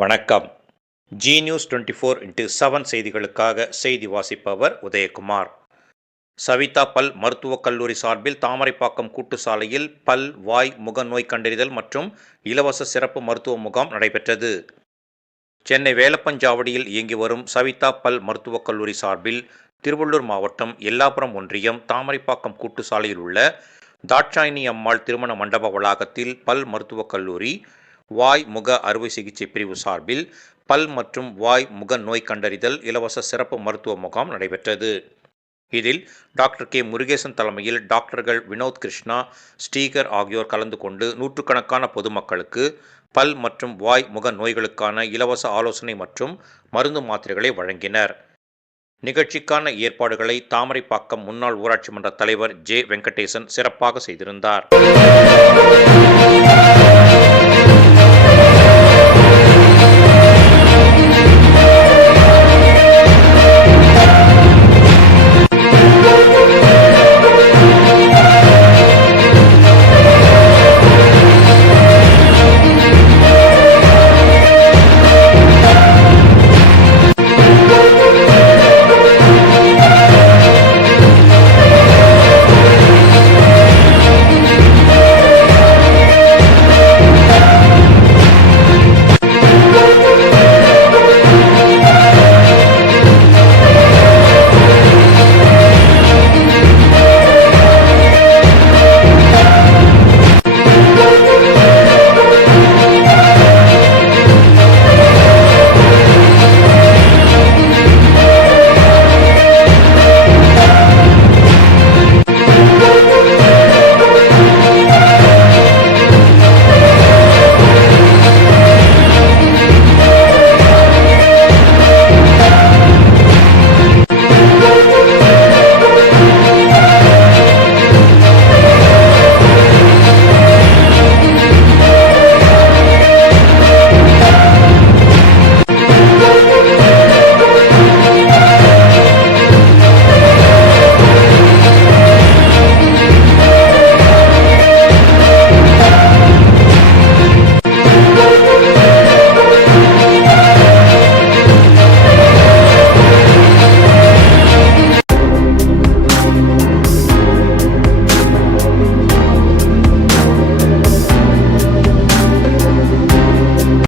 வணக்கம். G news 24x7 செய்திகளுக்காக செய்தி வாசிப்பவர் உதயகுமார். சவிதா பல் மருத்துவக் கல்லூரி சார்பில் தாமரைப்பாக்கம் கூட்டு சாலையில் பல், வாய், முக நோய் கண்டறிதல் மற்றும் இலவச சிறப்பு மருத்துவ முகாம் நடைபெற்றது. சென்னை வேலப்பஞ்சாவடியில் இயங்கி வரும் சவிதா பல் மருத்துவக் கல்லூரி சார்பில் திருவள்ளூர் மாவட்டம் எல்லாபுரம் ஒன்றியம் தாமரைப்பாக்கம் கூட்டு சாலையில் உள்ள தாட்சாயினி அம்மாள் திருமண மண்டப வளாகத்தில் பல் மருத்துவக் கல்லூரி வாய், முக அறுவை சிகிச்சை பிரிவு சார்பில் பல் மற்றும் வாய், முக நோய் கண்டறிதல் இலவச சிறப்பு மருத்துவ முகாம் நடைபெற்றது. இதில் டாக்டர் கே. முருகேசன் தலைமையில் டாக்டர்கள் வினோத் கிருஷ்ணா, ஸ்ரீகர் ஆகியோர் கலந்து கொண்டு நூற்றுக்கணக்கான பொதுமக்களுக்கு பல் மற்றும் வாய், முக நோய்களுக்கான இலவச ஆலோசனை மற்றும் மருந்து மாத்திரைகளை வழங்கினர். நிகழ்ச்சிக்கான ஏற்பாடுகளை தாமரைப்பாக்கம் முன்னாள் ஊராட்சி மன்ற தலைவர் ஜே. வெங்கடேசன் சிறப்பாக செய்திருந்தார்.